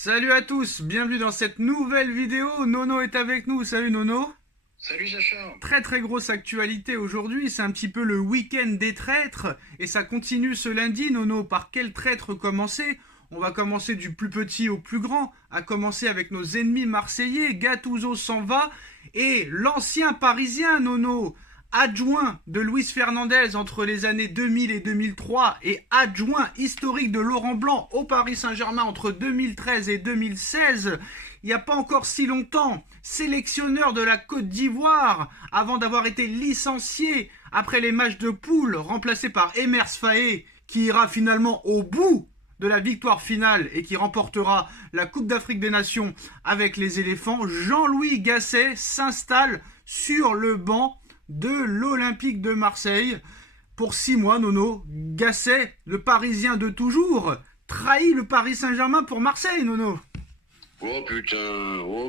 Salut à tous, bienvenue dans cette nouvelle vidéo. Nono est avec nous, salut Nono. Salut Sacha. Très grosse actualité aujourd'hui, c'est un petit peu le week-end des traîtres et ça continue ce lundi. Nono, par quel traître commencer? On va commencer du plus petit au plus grand, à commencer avec nos ennemis marseillais. Gattuso s'en va et l'ancien parisien Nono, adjoint de Luis Fernandez entre les années 2000 et 2003 et adjoint historique de Laurent Blanc au Paris Saint-Germain entre 2013 et 2016, il n'y a pas encore si longtemps, sélectionneur de la Côte d'Ivoire avant d'avoir été licencié après les matchs de poule, remplacé par Emers Faé qui ira finalement au bout de la victoire finale et qui remportera la Coupe d'Afrique des Nations avec les éléphants. Jean-Louis Gasset s'installe sur le banc de l'Olympique de Marseille pour 6 mois. Nono, Gasset, le Parisien de toujours, trahit le Paris Saint-Germain pour Marseille. Nono. Oh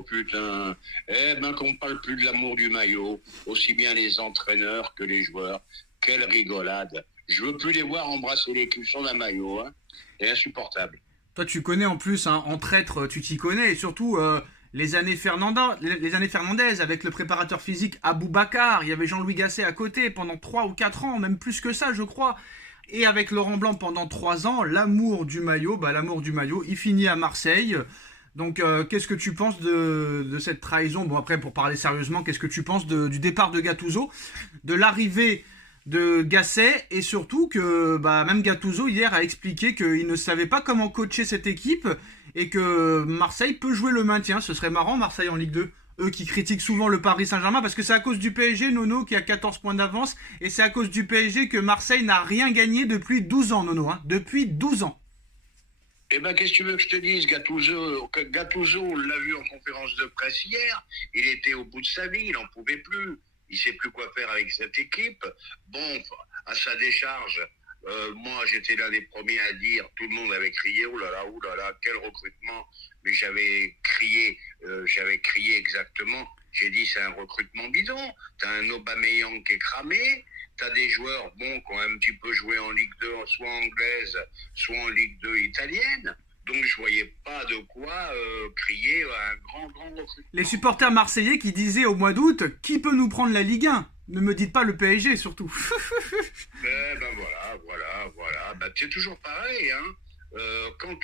putain. Eh ben qu'on parle plus de l'amour du maillot, aussi bien les entraîneurs que les joueurs. Quelle rigolade. Je veux plus les voir embrasser les cuissons d'un maillot, hein. C'est insupportable. Toi tu connais en plus, hein, en traître tu t'y connais, et surtout les années Fernandez avec le préparateur physique Aboubacar, il y avait Jean-Louis Gasset à côté pendant 3 ou 4 ans, même plus que ça je crois, et avec Laurent Blanc pendant 3 ans, l'amour du maillot, il finit à Marseille. Donc qu'est-ce que tu penses de cette trahison? Bon après pour parler sérieusement, qu'est-ce que tu penses du départ de Gattuso, de l'arrivée de Gasset, et surtout que même Gattuso hier a expliqué qu'il ne savait pas comment coacher cette équipe et que Marseille peut jouer le maintien. Ce serait marrant, Marseille en Ligue 2. Eux qui critiquent souvent le Paris Saint-Germain parce que c'est à cause du PSG, Nono, qui a 14 points d'avance, et c'est à cause du PSG que Marseille n'a rien gagné depuis 12 ans, Nono, hein, depuis 12 ans. Eh ben, qu'est-ce que tu veux que je te dise, Gattuso, on l'a vu en conférence de presse hier, il était au bout de sa vie, il n'en pouvait plus. Il ne sait plus quoi faire avec cette équipe. Bon, à sa décharge, moi, j'étais l'un des premiers à dire, tout le monde avait crié, oh là là, quel recrutement. Mais j'avais crié exactement. J'ai dit, c'est un recrutement bidon. T'as un Aubameyang qui est cramé. T'as des joueurs, qui ont un petit peu joué en Ligue 2, soit anglaise, soit en Ligue 2 italienne. Donc je voyais pas de quoi crier un grand recrutement. Les supporters marseillais qui disaient au mois d'août, qui peut nous prendre la Ligue 1? Ne me dites pas le PSG surtout. Voilà. C'est toujours pareil, hein. Quand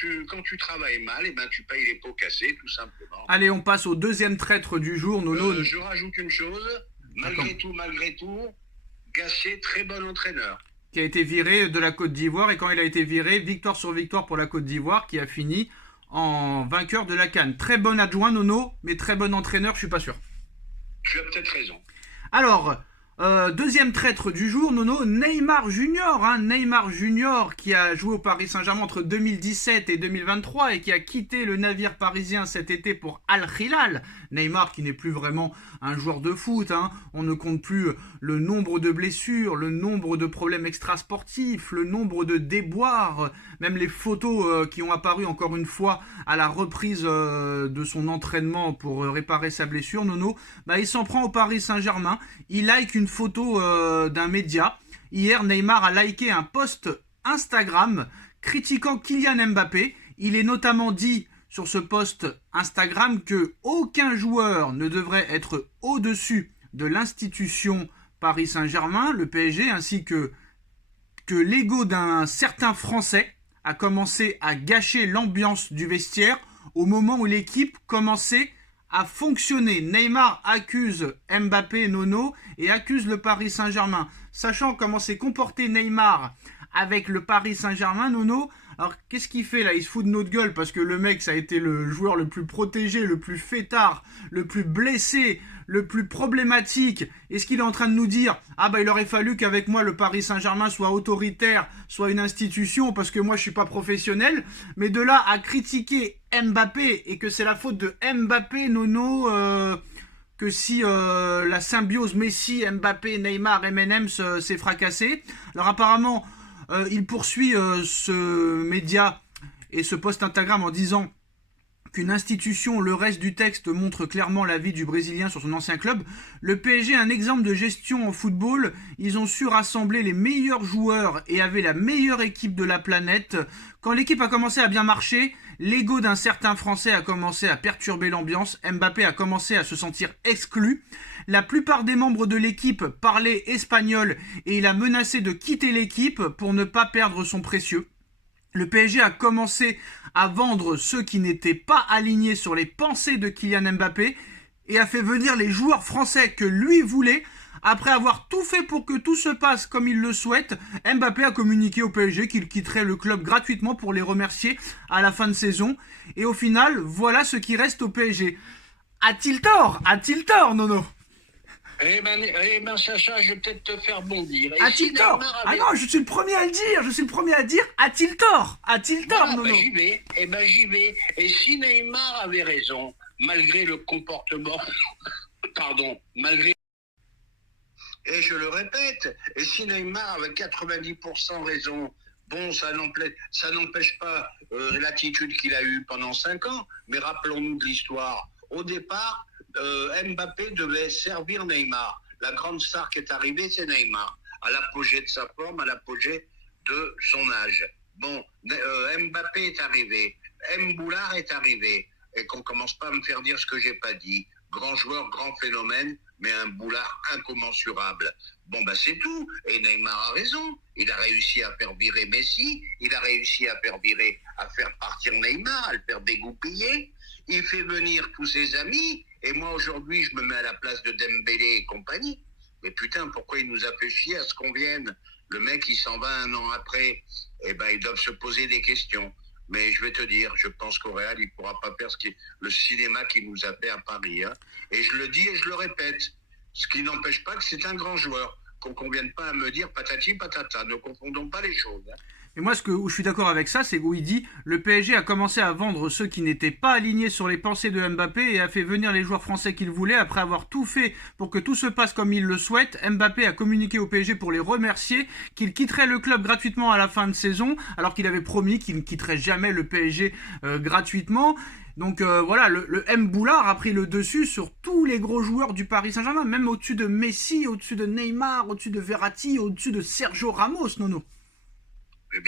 tu travailles mal, tu payes les pots cassés, tout simplement. Allez, on passe au deuxième traître du jour, Nono. Je rajoute une chose, malgré tout, Gasset, très bon entraîneur. Qui a été viré de la Côte d'Ivoire, et quand il a été viré, victoire sur victoire pour la Côte d'Ivoire, qui a fini en vainqueur de la CAN. Très bon adjoint, Nono, mais très bon entraîneur, je suis pas sûr. Tu as peut-être raison. Alors, deuxième traître du jour, Nono, Neymar Junior, Neymar Junior qui a joué au Paris Saint-Germain entre 2017 et 2023 et qui a quitté le navire parisien cet été pour Al Hilal. Neymar qui n'est plus vraiment un joueur de foot, on ne compte plus le nombre de blessures, le nombre de problèmes extrasportifs, le nombre de déboires, même les photos qui ont apparu encore une fois à la reprise de son entraînement pour réparer sa blessure. Nono, il s'en prend au Paris Saint-Germain, il like une photo d'un média. Hier, Neymar a liké un post Instagram critiquant Kylian Mbappé. Il est notamment dit sur ce post Instagram que aucun joueur ne devrait être au-dessus de l'institution Paris Saint-Germain, le PSG, ainsi que l'ego d'un certain Français a commencé à gâcher l'ambiance du vestiaire au moment où l'équipe commençait à fonctionner. Neymar accuse Mbappé, Nono, et accuse le Paris Saint-Germain. Sachant comment s'est comporté Neymar avec le Paris Saint-Germain, Nono, alors qu'est-ce qu'il fait là? Il se fout de notre gueule parce que le mec, ça a été le joueur le plus protégé, le plus fêtard, le plus blessé, le plus problématique. Est-ce qu'il est en train de nous dire il aurait fallu qu'avec moi le Paris Saint-Germain soit autoritaire, soit une institution parce que moi je suis pas professionnel? Mais de là à critiquer Mbappé et que c'est la faute de Mbappé, Nono, que si la symbiose Messi, Mbappé, Neymar, M&M's s'est fracassée. Alors apparemment il poursuit ce média et ce post Instagram en disant qu'une institution, le reste du texte montre clairement l'avis du Brésilien sur son ancien club. Le PSG est un exemple de gestion en football. Ils ont su rassembler les meilleurs joueurs et avaient la meilleure équipe de la planète. Quand l'équipe a commencé à bien marcher, L'ego d'un certain Français a commencé à perturber l'ambiance. Mbappé a commencé à se sentir exclu. La plupart des membres de l'équipe parlaient espagnol et il a menacé de quitter l'équipe pour ne pas perdre son précieux. Le PSG a commencé à vendre ceux qui n'étaient pas alignés sur les pensées de Kylian Mbappé et a fait venir les joueurs français que lui voulait. Après avoir tout fait pour que tout se passe comme il le souhaite, Mbappé a communiqué au PSG qu'il quitterait le club gratuitement pour les remercier à la fin de saison. Et au final, voilà ce qui reste au PSG. A-t-il tort? A-t-il tort, Nono? Eh ben, Sacha, je vais peut-être te faire bondir. A-t-il tort? Ah non, je suis le premier à le dire. Je suis le premier à dire. A-t-il tort? A-t-il tort, Nono? J'y vais. J'y vais. Et si Neymar avait raison, malgré le comportement, pardon, malgré. Et je le répète, et si Neymar avait 90% raison, bon, ça n'empêche pas l'attitude qu'il a eue pendant 5 ans, mais rappelons-nous de l'histoire. Au départ, Mbappé devait servir Neymar. La grande star qui est arrivée, c'est Neymar, à l'apogée de sa forme, à l'apogée de son âge. Bon, Mbappé est arrivé, Mboulard est arrivé, et qu'on commence pas à me faire dire ce que j'ai pas dit. Grand joueur, grand phénomène, mais un boulard incommensurable. Bon, bah c'est tout. Et Neymar a raison. Il a réussi à faire virer Messi. Il a réussi à faire partir Neymar, à le faire dégoupiller. Il fait venir tous ses amis. Et moi, aujourd'hui, je me mets à la place de Dembélé et compagnie. Mais putain, pourquoi il nous a fait chier à ce qu'on vienne? Le mec, il s'en va 1 an après. Eh ben, ils doivent se poser des questions. Mais je vais te dire, je pense qu'au Real, il ne pourra pas faire le cinéma qu'il nous a fait à Paris. Hein. Et je le dis et je le répète. Ce qui n'empêche pas que c'est un grand joueur. Qu'on ne vienne pas à me dire patati patata. Ne confondons pas les choses. Hein. Et moi, où je suis d'accord avec ça, c'est où il dit le PSG a commencé à vendre ceux qui n'étaient pas alignés sur les pensées de Mbappé et a fait venir les joueurs français qu'il voulait. Après avoir tout fait pour que tout se passe comme il le souhaite, Mbappé a communiqué au PSG pour les remercier, qu'il quitterait le club gratuitement à la fin de saison, alors qu'il avait promis qu'il ne quitterait jamais le PSG gratuitement. Donc voilà, le M. Boulard a pris le dessus sur tous les gros joueurs du Paris Saint-Germain, même au-dessus de Messi, au-dessus de Neymar, au-dessus de Verratti, au-dessus de Sergio Ramos, Nono. Mais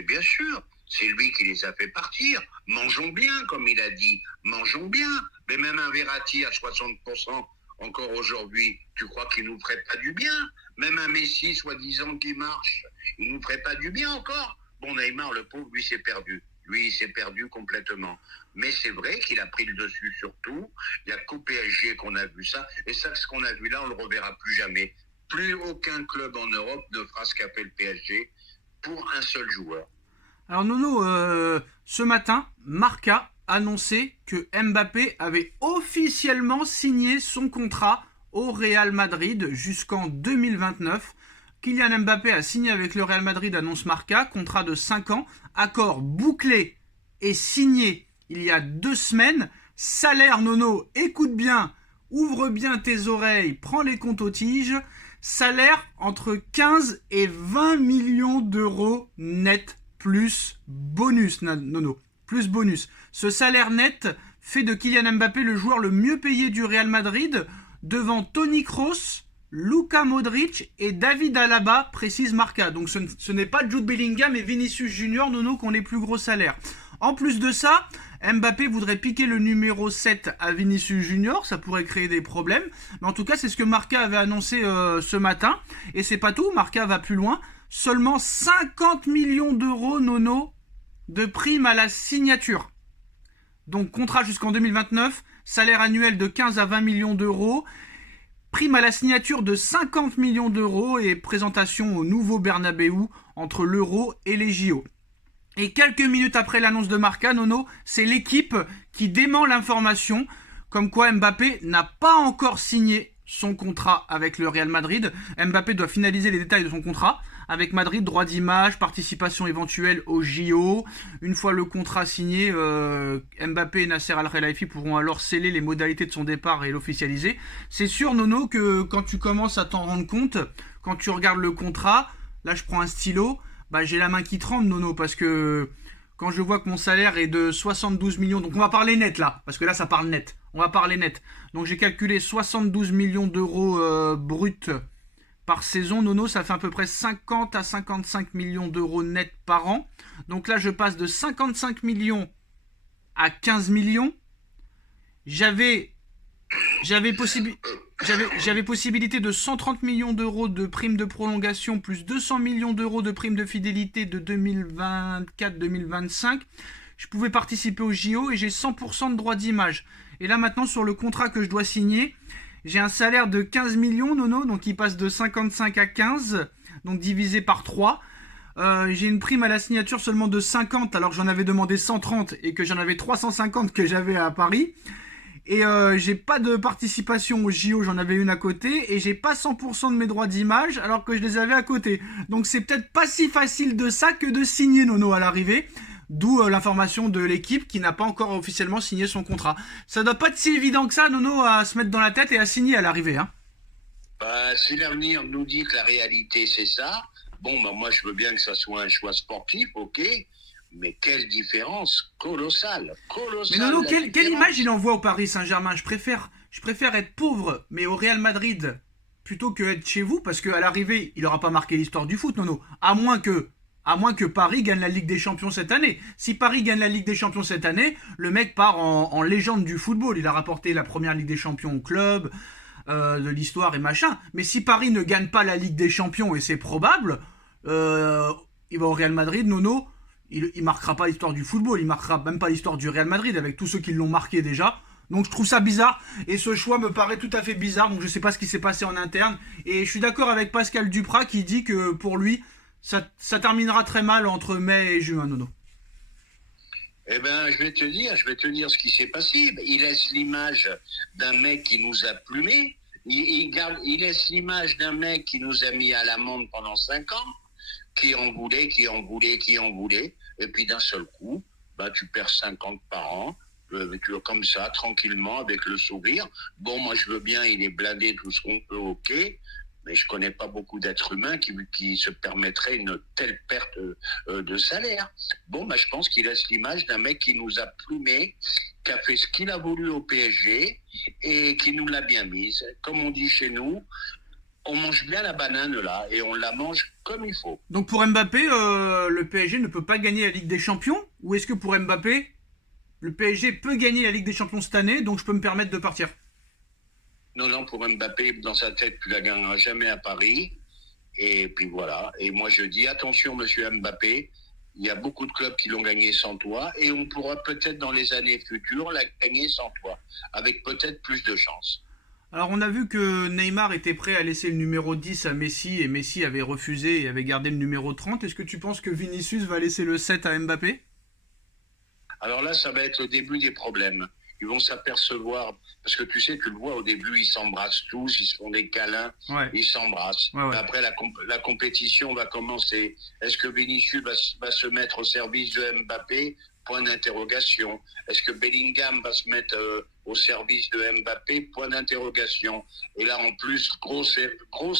bien sûr, c'est lui qui les a fait partir. Mangeons bien, comme il a dit, mangeons bien. Mais même un Verratti à 60% encore aujourd'hui, tu crois qu'il nous ferait pas du bien? Même un Messi, soi-disant, qui marche, il nous ferait pas du bien encore? Bon, Neymar, le pauvre, lui, s'est perdu. Lui, il s'est perdu complètement. Mais c'est vrai qu'il a pris le dessus sur tout. Il n'y a qu'au PSG qu'on a vu ça. Et ça, ce qu'on a vu là, on ne le reverra plus jamais. Plus aucun club en Europe ne fera ce qu'a fait le PSG pour un seul joueur. Alors Nono, ce matin, Marca annonçait que Mbappé avait officiellement signé son contrat au Real Madrid jusqu'en 2029. Kylian Mbappé a signé avec le Real Madrid, annonce Marca, contrat de 5 ans, accord bouclé et signé il y a 2 semaines. Salaire, Nono, écoute bien, ouvre bien tes oreilles, prends les comptes aux tiges. Salaire entre 15 et 20 millions d'euros net plus bonus, Nono, plus bonus. Ce salaire net fait de Kylian Mbappé le joueur le mieux payé du Real Madrid, devant Toni Kroos, Luka Modric et David Alaba, précise Marca. Donc ce n'est pas Jude Bellingham et Vinicius Junior, Nono, qui ont les plus gros salaires. En plus de ça, Mbappé voudrait piquer le numéro 7 à Vinicius Junior, ça pourrait créer des problèmes. Mais en tout cas, c'est ce que Marca avait annoncé ce matin. Et c'est pas tout, Marca va plus loin. Seulement 50 millions d'euros, Nono, de prime à la signature. Donc contrat jusqu'en 2029, salaire annuel de 15 à 20 millions d'euros. Prime à la signature de 50 millions d'euros et présentation au nouveau Bernabéu entre l'Euro et les JO. Et quelques minutes après l'annonce de Marca, Nono, c'est l'équipe qui dément l'information comme quoi Mbappé n'a pas encore signé son contrat avec le Real Madrid. Mbappé doit finaliser les détails de son contrat avec Madrid, droit d'image, participation éventuelle au JO. Une fois le contrat signé, Mbappé et Nasser Al-Khelaifi pourront alors sceller les modalités de son départ et l'officialiser. C'est sûr, Nono, que quand tu commences à t'en rendre compte, quand tu regardes le contrat, là je prends un stylo, bah j'ai la main qui tremble, Nono, parce que quand je vois que mon salaire est de 72 millions, donc on va parler net là, parce que là ça parle net, on va parler net. Donc j'ai calculé 72 millions d'euros bruts par saison, Nono, ça fait à peu près 50 à 55 millions d'euros net par an. Donc là je passe de 55 millions à 15 millions. J'avais possibilité de 130 millions d'euros de primes de prolongation plus 200 millions d'euros de primes de fidélité de 2024-2025. Je pouvais participer au JO et j'ai 100% de droits d'image. Et là maintenant sur le contrat que je dois signer, j'ai un salaire de 15 millions, Nono, donc il passe de 55 à 15, donc divisé par 3. J'ai une prime à la signature seulement de 50 alors que j'en avais demandé 130 et que j'en avais 350 que j'avais à Paris. Et j'ai pas de participation au JO, j'en avais une à côté, et j'ai pas 100% de mes droits d'image alors que je les avais à côté. Donc c'est peut-être pas si facile de ça que de signer, Nono, à l'arrivée. D'où l'information de l'équipe qui n'a pas encore officiellement signé son contrat. Ça doit pas être si évident que ça, Nono, à se mettre dans la tête et à signer à l'arrivée, hein. Bah, si l'avenir nous dit que la réalité c'est ça, bon, bah, moi je veux bien que ça soit un choix sportif, ok. Mais quelle différence colossale. Mais Nono, quelle image il envoie au Paris Saint-Germain? Je préfère être pauvre, mais au Real Madrid, plutôt que être chez vous, parce qu'à l'arrivée, il n'aura pas marqué l'histoire du foot, Nono. À moins que Paris gagne la Ligue des Champions cette année. Si Paris gagne la Ligue des Champions cette année, le mec part en légende du football. Il a rapporté la première Ligue des Champions au club, de l'histoire et machin. Mais si Paris ne gagne pas la Ligue des Champions, et c'est probable, il va au Real Madrid, Nono. Il marquera pas l'histoire du football, il marquera même pas l'histoire du Real Madrid avec tous ceux qui l'ont marqué déjà. Donc je trouve ça bizarre et ce choix me paraît tout à fait bizarre. Donc je sais pas ce qui s'est passé en interne et je suis d'accord avec Pascal Duprat qui dit que pour lui ça terminera très mal entre mai et juin, Nono. Eh ben, je vais te dire ce qui s'est passé. Il laisse l'image d'un mec qui nous a plumés. Il laisse l'image d'un mec qui nous a mis à l'amende pendant 5 ans. Qui en voulait. Et puis d'un seul coup, bah, tu perds 50 par an, comme ça, tranquillement, avec le sourire. Bon, moi, je veux bien, il est blindé, tout ce qu'on peut, ok. Mais je connais pas beaucoup d'êtres humains qui se permettraient une telle perte de salaire. Bon, bah, je pense qu'il laisse l'image d'un mec qui nous a plumé, qui a fait ce qu'il a voulu au PSG et qui nous l'a bien mise. Comme on dit chez nous, on mange bien la banane là et on la mange comme il faut. Donc pour Mbappé, le PSG ne peut pas gagner la Ligue des Champions? Ou est-ce que pour Mbappé, le PSG peut gagner la Ligue des Champions cette année, donc je peux me permettre de partir? Non, pour Mbappé, dans sa tête, tu la gagneras jamais à Paris. Et puis voilà. Et moi je dis, attention monsieur Mbappé, il y a beaucoup de clubs qui l'ont gagné sans toi et on pourra peut-être dans les années futures la gagner sans toi, avec peut-être plus de chance. Alors on a vu que Neymar était prêt à laisser le numéro 10 à Messi et Messi avait refusé et avait gardé le numéro 30. Est-ce que tu penses que Vinicius va laisser le 7 à Mbappé? Alors là, ça va être le début des problèmes. Ils vont s'apercevoir, parce que tu sais, tu le vois au début, ils s'embrassent tous, ils se font des câlins, ouais. Ils s'embrassent. Ouais. Après, la compétition va commencer. Est-ce que Vinicius va se mettre au service de Mbappé? Point d'interrogation. Est-ce que Bellingham va se mettre au service de Mbappé? Point d'interrogation. Et là, en plus, grosse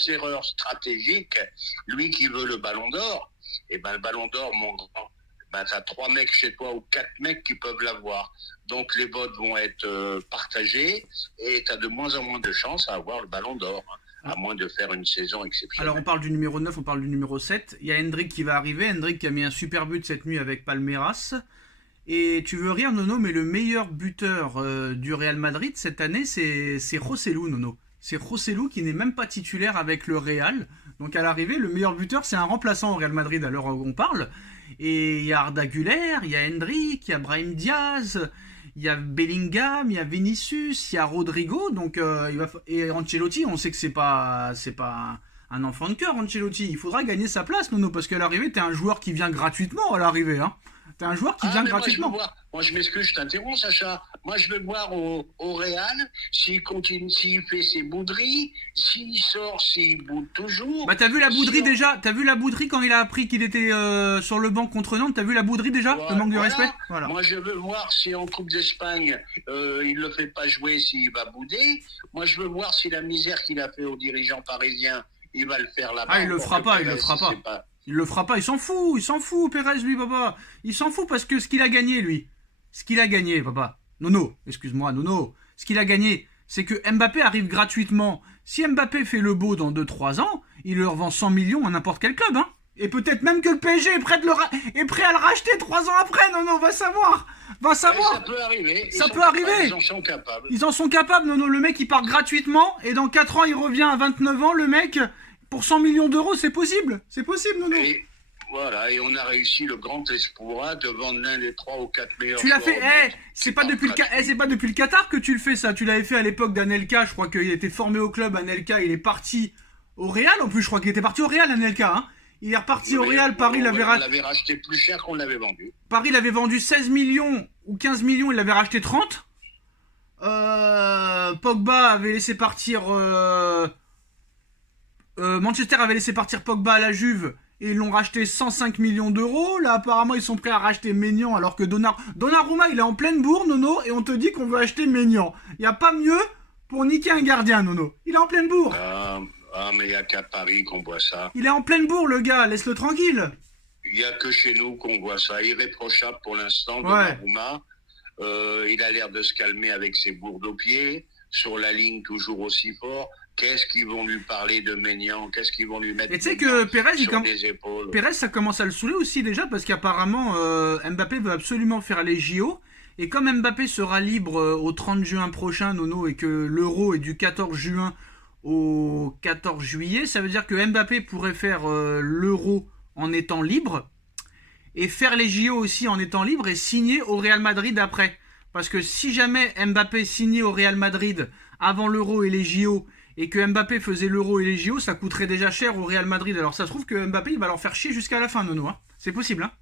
erreur stratégique. Lui qui veut le Ballon d'Or, et ben le Ballon d'Or, mon grand, ben t'as 3 mecs chez toi ou 4 mecs qui peuvent l'avoir. Donc les votes vont être partagés et t'as de moins en moins de chances à avoir le Ballon d'Or. À moins de faire une saison exceptionnelle. Alors on parle du numéro 9, on parle du numéro 7. Il y a Hendrick qui va arriver. Hendrick qui a mis un super but cette nuit avec Palmeiras. Et tu veux rire, Nono, mais le meilleur buteur du Real Madrid cette année, c'est Joselu, Nono. C'est Joselu qui n'est même pas titulaire avec le Real. Donc à l'arrivée, le meilleur buteur, c'est un remplaçant au Real Madrid à l'heure où on parle. Et il y a Arda Güler, il y a Hendrick, il y a Brahim Diaz, il y a Bellingham, il y a Vinicius, il y a Rodrigo. Donc, et Ancelotti, on sait que c'est pas un enfant de cœur, Ancelotti. Il faudra gagner sa place, Nono, parce qu'à l'arrivée, t'es un joueur qui vient gratuitement à l'arrivée, hein. T'es un joueur qui vient gratuitement. Moi, je m'excuse, je t'interromps, Sacha. Moi, je veux voir au Real s'il continue, s'il fait ses bouderies, s'il sort, s'il boude toujours. Bah, t'as vu la bouderie déjà? T'as vu la bouderie quand il a appris qu'il était sur le banc contre Nantes? T'as vu la bouderie déjà? Le manque de respect? Voilà. Moi, je veux voir si en Coupe d'Espagne, il le fait pas jouer, s'il va bouder. Moi, je veux voir si la misère qu'il a fait aux dirigeants parisiens, il va le faire là-bas. Ah, il le fera pas. Il le fera pas, il s'en fout, Pérez, lui, papa. Il s'en fout parce que ce qu'il a gagné, lui. Ce qu'il a gagné, papa. Nono, excuse-moi, Nono. Ce qu'il a gagné, c'est que Mbappé arrive gratuitement. Si Mbappé fait le beau dans 2-3 ans, il leur vend 100 millions à n'importe quel club, hein. Et peut-être même que le PSG est est prêt à le racheter 3 ans après. Nono, va savoir. Va savoir. Ça peut arriver. Ça peut arriver. Ils en sont capables. Ils en sont capables, Nono. Le mec, il part gratuitement. Et dans 4 ans, il revient à 29 ans. Le mec, pour 100 millions d'euros, c'est possible. C'est possible, Nono. Et voilà, et on a réussi le grand espoir de vendre l'un des 3 ou 4 meilleurs. Tu l'as fait, c'est pas depuis le Qatar que tu le fais ça. Tu l'avais fait à l'époque d'Anelka. Je crois qu'il était formé au club. Anelka, il est parti au Real. En plus, je crois qu'il était parti au Real, Anelka. Hein. Il est reparti au Real. Paris l'avait racheté plus cher qu'on l'avait vendu. Paris l'avait vendu 16 millions ou 15 millions. Il l'avait racheté 30. Pogba avait laissé partir. Manchester avait laissé partir Pogba à la Juve. Et ils l'ont racheté 105 millions d'euros. Là, apparemment, ils sont prêts à racheter Maignan. Alors que Donnarumma, il est en pleine bourre, Nono. Et on te dit qu'on veut acheter Maignan. Il n'y a pas mieux pour niquer un gardien, Nono. Il est en pleine bourre. Mais il n'y a qu'à Paris qu'on voit ça. Il est en pleine bourre, le gars. Laisse-le tranquille. Il n'y a que chez nous qu'on voit ça. Irréprochable pour l'instant, Donnarumma. Il a l'air de se calmer avec ses bourdes aux pieds. Sur la ligne, toujours aussi fort. Qu'est-ce qu'ils vont lui parler de Maignan? Qu'est-ce qu'ils vont lui mettre et tu sais que épaules? Pérez, ça commence à le saouler aussi déjà, parce qu'apparemment, Mbappé veut absolument faire les JO. Et comme Mbappé sera libre au 30 juin prochain, Nono, et que l'Euro est du 14 juin au 14 juillet, ça veut dire que Mbappé pourrait faire l'Euro en étant libre, et faire les JO aussi en étant libre, et signer au Real Madrid après. Parce que si jamais Mbappé signait au Real Madrid avant l'Euro et les JO, et que Mbappé faisait l'Euro et les JO, ça coûterait déjà cher au Real Madrid. Alors ça se trouve que Mbappé, il va leur faire chier jusqu'à la fin, Nono. Hein. C'est possible, hein.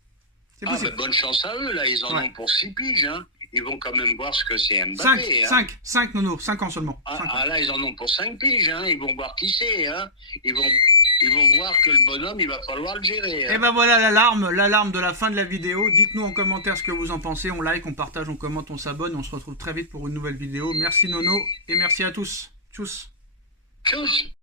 C'est possible. Bonne chance à eux, là. Ils en ont pour 6 piges, hein. Ils vont quand même voir ce que c'est Mbappé. 5, Nono. 5 ans seulement. Là, ils en ont pour 5 piges, hein. Ils vont voir qui c'est, hein. Ils vont voir que le bonhomme, il va falloir le gérer. Hein. Et ben voilà l'alarme de la fin de la vidéo. Dites-nous en commentaire ce que vous en pensez. On like, on partage, on commente, on s'abonne. On se retrouve très vite pour une nouvelle vidéo. Merci Nono et merci à tous. Tchuss. Tchuss.